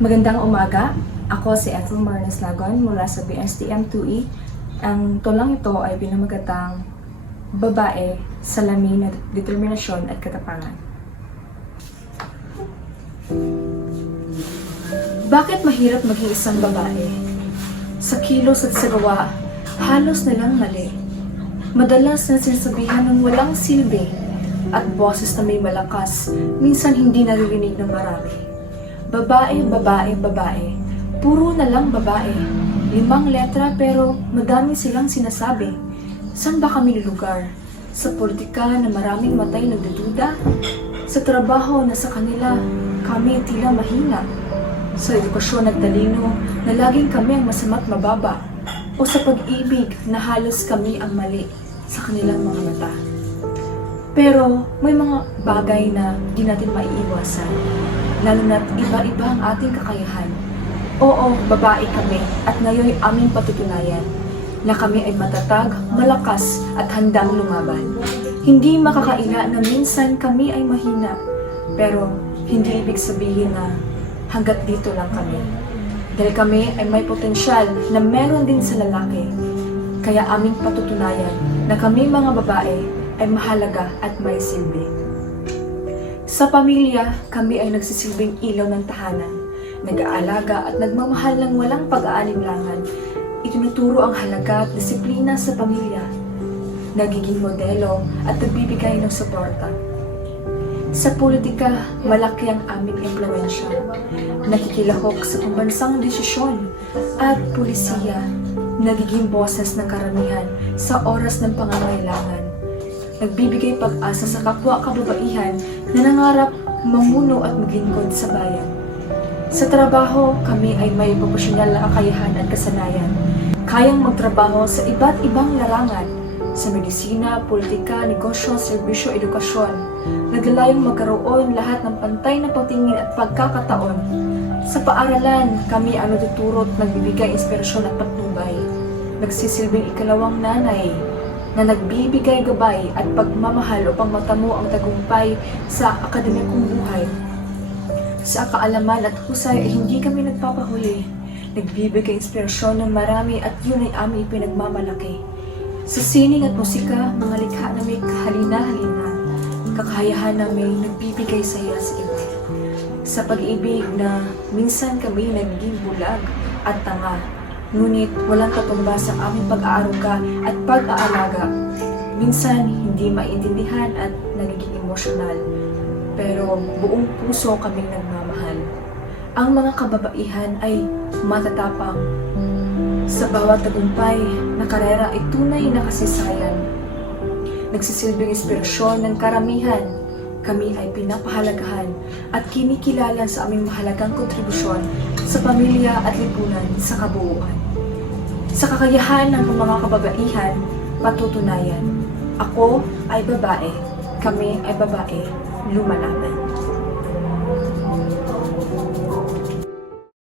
Magandang umaga. Ako si Ethel Marnes Lagon mula sa BSTM 2E. Ang tulang ito ay pinamagatang Babae, Salamin at Determinasyon at Katapangan. Bakit mahirap maging isang babae? Sa kilos at sa gawa, halos nilang mali. Madalas na sinasabihan ng walang silbi at boses na may malakas, minsan hindi naririnig ng marami. Babae, babae, babae. Puro na lang babae. 5 letra pero madami silang sinasabi. Saan ba kami lulugar? Sa politika na maraming matay nagdududa? Sa trabaho na sa kanila kami tila mahina? Sa edukasyon at talino na laging kami ang masama't mababa? O sa pag-ibig na halos kami ang mali sa kanilang mga mata? Pero may mga bagay na di natin maiiwasan, lalo na't iba-iba ang ating kakayahan. Oo, babae kami at ngayon aming patutunayan na kami ay matatag, malakas at handang lumaban. Hindi makakaila na minsan kami ay mahina, pero hindi ibig sabihin na hanggat dito lang kami. Dahil kami ay may potensyal na meron din sa lalaki, kaya aming patutunayan na kami mga babae ay mahalaga at may silbi. Sa pamilya, kami ay nagsisilbing ilaw ng tahanan, nag-aalaga at nagmamahal ng walang pag-aalinlangan. Itinuturo ang halaga at disiplina sa pamilya, nagiging modelo at nagbibigay ng suporta. Sa politika, malaki ang aming impluwensya, nakikilahok sa pambansang desisyon at pulisiya, nagiging boses ng karamihan sa oras ng pangangailangan. Nagbibigay pag-asa sa kapwa kababaihan na nangarap mamuno at maglingkod sa bayan. Sa trabaho, kami ay may profesyonal na kakayahan at kasanayan. Kayang magtrabaho sa iba't ibang larangan, sa medisina, politika, negosyo, serbisyo, edukasyon. Naglalayong magkaroon lahat ng pantay na pagtingin at pagkakataon. Sa paaralan, kami ang natuturo at nagbibigay inspirasyon at patnubay. Nagsisilbing ikalawang nanay na nagbibigay gabay at pagmamahal upang matamo ang tagumpay sa akademikong buhay. Sa kaalaman at husay ay hindi kami nagpapahuli. Nagbibigay inspirasyon ng marami at yun ay aming pinagmamalaki. Sa sining at musika, mga likha na may kahalina-halina, kakayahan namin nagbibigay saya sa iba. Sa pag-ibig na minsan kami nagiging bulag at tanga, ngunit walang katumbas ang aming pag-aaruga at pag-aalaga. Minsan hindi maintindihan at nagiging emosyonal, pero buong puso kaming nagmamahal. Ang mga kababaihan ay matatapang. Sa bawat tagumpay na karera ay tunay na kasaysayan. Nagsisilbing inspirasyon ng karamihan, kami ay pinapahalagahan at kinikilala sa aming mahalagang kontribusyon sa pamilya at lipunan sa kabuuan. Sa kakayahan ng mga kababaihan, patutunayan. Ako ay babae, kami ay babae, lumalaban.